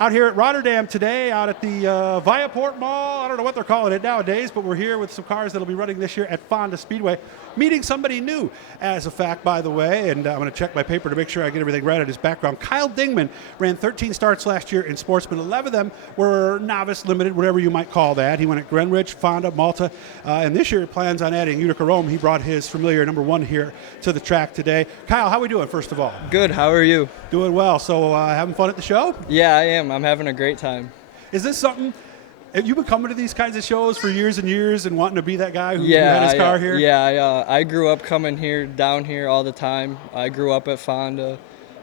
Out here at Rotterdam today, out at the Viaport Mall. I don't know what they're calling it nowadays, but we're here with some cars that'll be running this year at Fonda Speedway. Meeting somebody new, as a fact, by the way, and I'm going to check my paper to make sure I get everything right on his background. Kyle Dingman ran 13 starts last year in Sportsman. 11 of them were novice limited, whatever you might call that. He went at Greenwich, Fonda, Malta, and this year plans on adding Utica Rome. He brought his familiar number one here to the track today. Kyle, how are we doing, first of all? Good. How are you? Doing well. So having fun at the show? Yeah, I am. I'm having a great time. Is this something, you've been coming to these kinds of shows for years and years and wanting to be that guy who had his car here? Yeah, I grew up coming down here all the time. I grew up at Fonda,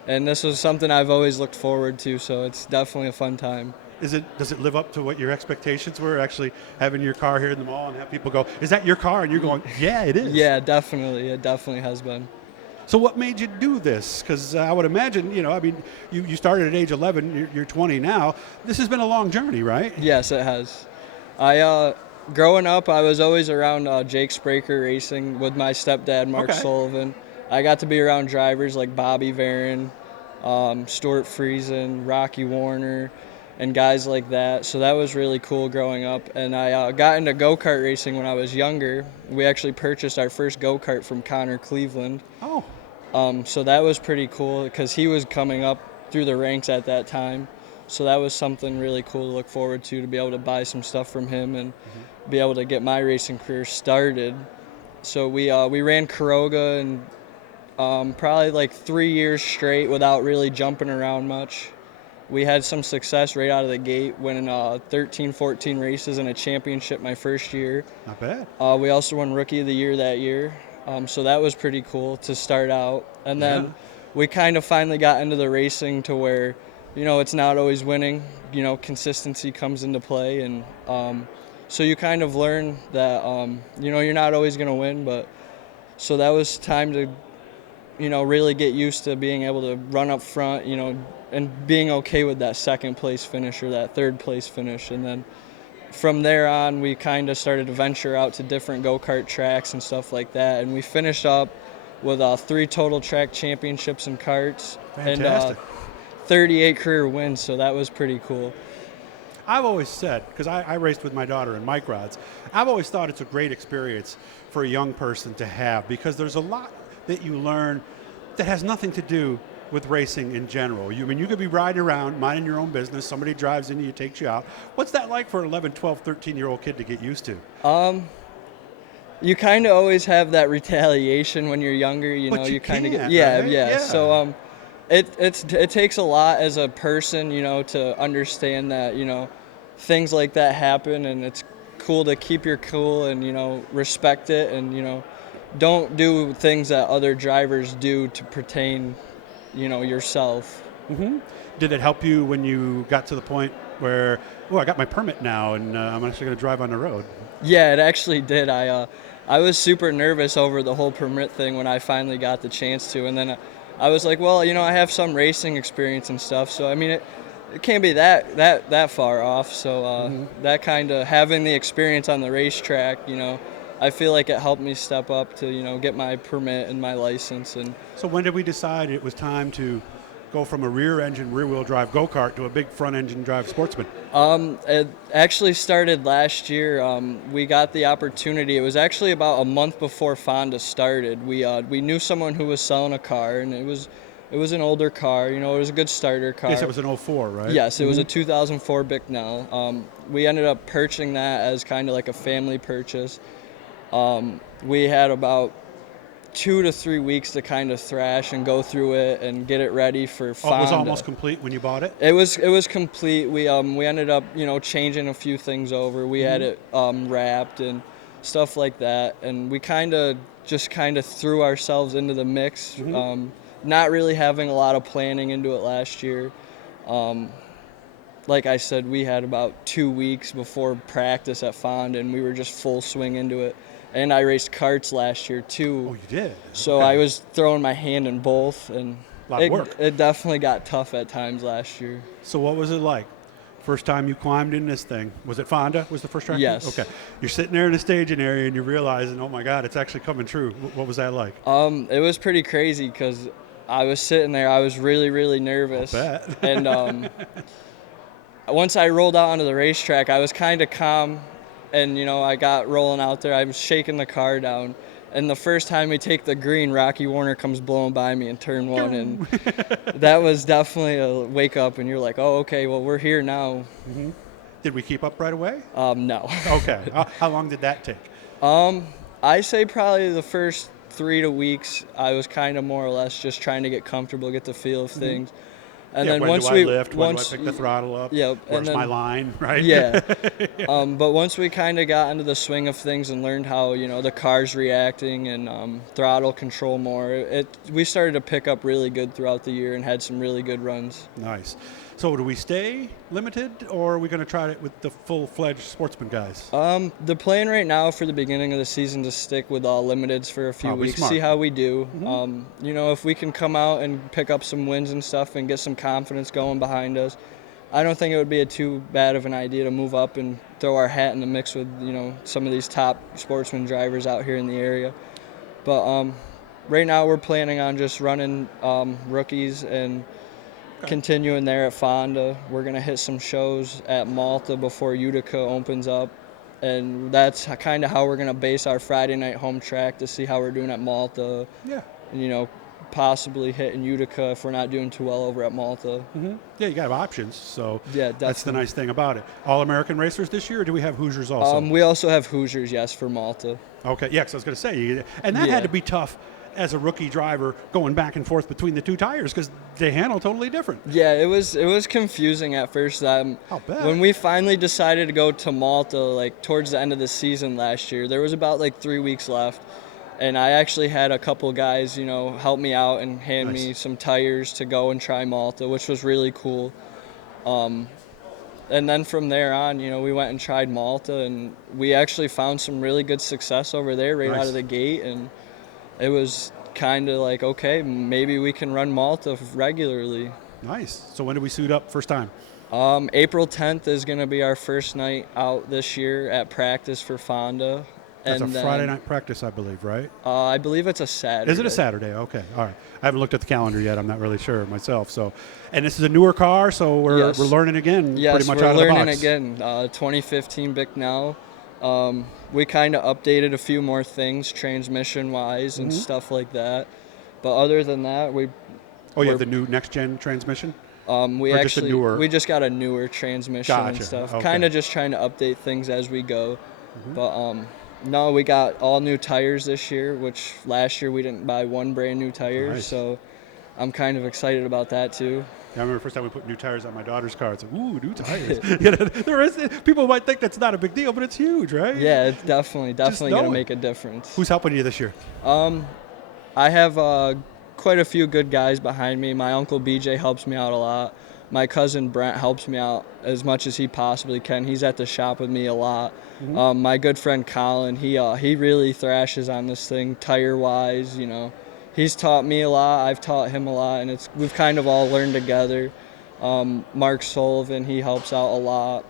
and this was something I've always looked forward to, so it's definitely a fun time. Does it live up to what your expectations were, actually having your car here in the mall and have people go, is that your car? And you're going, yeah, it is. Yeah, definitely. It definitely has been. So what made you do this? Because I would imagine, you started at age 11, you're 20 now. This has been a long journey, right? Yes, it has. Growing up, I was always around Jake Spraker racing with my stepdad, Mark Sullivan. I got to be around drivers like Bobby Varon, Stuart Friesen, Rocky Warner, and guys like that. So that was really cool growing up. And I got into go-kart racing when I was younger. We actually purchased our first go-kart from Connor Cleveland. Oh. So that was pretty cool because he was coming up through the ranks at that time. So that was something really cool to look forward to be able to buy some stuff from him and be able to get my racing career started. So we ran Kuroga and probably like 3 years straight without really jumping around much. We had some success right out of the gate, winning 13, 14 races and a championship my first year. Not bad. We also won Rookie of the Year that year. So that was pretty cool to start out. And then we kind of finally got into the racing to where, it's not always winning. Consistency comes into play. And so you kind of learn that, you're not always going to win. But so that was time to, really get used to being able to run up front, and being okay with that second place finish or that third place finish. And then from there on, we kind of started to venture out to different go-kart tracks and stuff like that. And we finished up with 3 total track championships in karts. Fantastic. And 38 career wins, so that was pretty cool. I've always said, because I raced with my daughter in mic rods, I've always thought it's a great experience for a young person to have because there's a lot that you learn that has nothing to do with racing in general. You could be riding around, minding your own business, somebody drives into you, takes you out. What's that like for an 11, 12, 13-year-old kid to get used to? You kind of always have that retaliation when you're younger, But you kind of get right? yeah. So it takes a lot as a person, to understand that, things like that happen, and it's cool to keep your cool and, respect it and, don't do things that other drivers do to pertain yourself. Mm-hmm. Did it help you when you got to the point where, I got my permit now and I'm actually going to drive on the road? Yeah, it actually did. I was super nervous over the whole permit thing when I finally got the chance to, and then I was like, well, I have some racing experience and stuff, so it can't be that far off. So that kind of having the experience on the racetrack, I feel like it helped me step up to, get my permit and my license. And so when did we decide it was time to go from a rear-wheel drive go-kart to a big front-engine drive Sportsman? It actually started last year. We got the opportunity. It was actually about a month before Fonda started. We knew someone who was selling a car, and it was an older car. It was a good starter car. Yes, it was an 04, right? Yes, it was a 2004 Bicknell. We ended up purchasing that as kind of like a family purchase. We had about 2 to 3 weeks to kind of thrash and go through it and get it ready for Fonda. It was almost complete when you bought it? It was complete. We ended up changing a few things over. We had it wrapped and stuff like that, and we kind of threw ourselves into the mix. Not really having a lot of planning into it last year. Like I said, we had about 2 weeks before practice at Fonda, and we were just full swing into it. And I raced karts last year too. Oh, you did? So I was throwing my hand in both, and a lot of work. It definitely got tough at times last year. So what was it like? First time you climbed in this thing, was it Fonda? Was the first track? Yes. Okay. You're sitting there in the staging area and you're realizing, oh my God, it's actually coming true. What was that like? It was pretty crazy because I was sitting there. I was really, really nervous. I bet. And once I rolled out onto the racetrack, I was kind of calm, and I got rolling out there. I was shaking the car down, and the first time we take the green, Rocky Warner comes blowing by me in turn 1, and that was definitely a wake up. And you're like, oh, okay, well, we're here now. Mm-hmm. Did we keep up right away? No. Okay. How long did that take? I say probably the first 3 weeks. I was kind of more or less just trying to get comfortable, get the feel of things. And then when once do I lift? When do I pick the throttle up? Yep. Where's my line? Right. Yeah. But once we kind of got into the swing of things and learned how the car's reacting and throttle control more, we started to pick up really good throughout the year and had some really good runs. Nice. So do we stay limited, or are we going to try it with the full-fledged Sportsman guys? The plan right now for the beginning of the season to stick with all limiteds for a few weeks, see how we do. Mm-hmm. If we can come out and pick up some wins and stuff and get some confidence going behind us, I don't think it would be too bad of an idea to move up and throw our hat in the mix with some of these top Sportsman drivers out here in the area. But right now we're planning on just running rookies and continuing there at Fonda. We're going to hit some shows at Malta before Utica opens up, and that's kind of how we're going to base our Friday night home track to see how we're doing at Malta. Yeah. And, possibly hitting Utica if we're not doing too well over at Malta. Mm-hmm. Yeah, you got options, so yeah, that's the nice thing about it. All-American racers this year, or do we have Hoosiers also? We also have Hoosiers, yes, for Malta. Okay, yeah, because I was going to say, and that had to be tough as a rookie driver going back and forth between the two tires because they handle totally different. Yeah, it was confusing at first. I'll bet. When we finally decided to go to Malta, towards the end of the season last year, there was about 3 weeks left, and I actually had a couple guys, help me out and hand me some tires to go and try Malta, which was really cool. And then from there on, we went and tried Malta, and we actually found some really good success over there right out of the gate, and it was kind of okay, maybe we can run Malta regularly. Nice. So when do we suit up first time? April 10th is going to be our first night out this year at practice for Fonda. That's a Friday night practice, I believe, right? I believe it's a Saturday. Is it a Saturday? Okay. All right. I haven't looked at the calendar yet. I'm not really sure myself. So, and this is a newer car, so we're learning again pretty much out of the box. Yes, we're learning again. 2015 Bicknell. We kind of updated a few more things transmission-wise and stuff like that. But other than that, you have the new next-gen transmission? We just got a newer transmission and stuff. Okay. Kind of just trying to update things as we go. But no, we got all new tires this year, which last year we didn't buy one brand new tire. So I'm kind of excited about that too. I remember the first time we put new tires on my daughter's car. It's ooh, new tires. People might think that's not a big deal, but it's huge, right? Yeah, it's definitely going to make a difference. Who's helping you this year? I have quite a few good guys behind me. My uncle BJ helps me out a lot. My cousin Brent helps me out as much as he possibly can. He's at the shop with me a lot. My good friend Colin, he really thrashes on this thing tire-wise, He's taught me a lot, I've taught him a lot, and we've kind of all learned together. Mark Sullivan, he helps out a lot.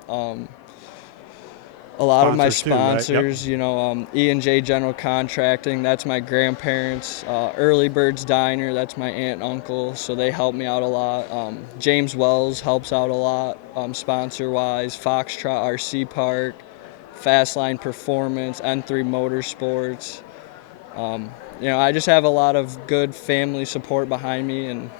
A lot of my sponsors, too, right? Yep. E&J General Contracting, that's my grandparents. Early Birds Diner, that's my aunt and uncle, so they help me out a lot. James Wells helps out a lot, sponsor-wise. Foxtrot RC Park, Fastline Performance, N3 Motorsports. I just have a lot of good family support behind me, and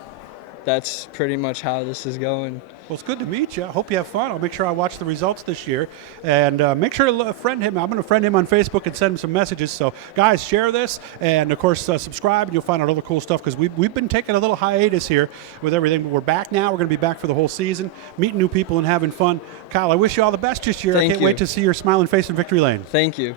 that's pretty much how this is going. Well, it's good to meet you. I hope you have fun. I'll make sure I watch the results this year. And make sure to friend him. I'm going to friend him on Facebook and send him some messages. So, guys, share this. And, of course, subscribe, and you'll find out all the cool stuff because we've been taking a little hiatus here with everything. But we're back now. We're going to be back for the whole season, meeting new people and having fun. Kyle, I wish you all the best this year. I can't wait to see your smiling face in Victory Lane. Thank you.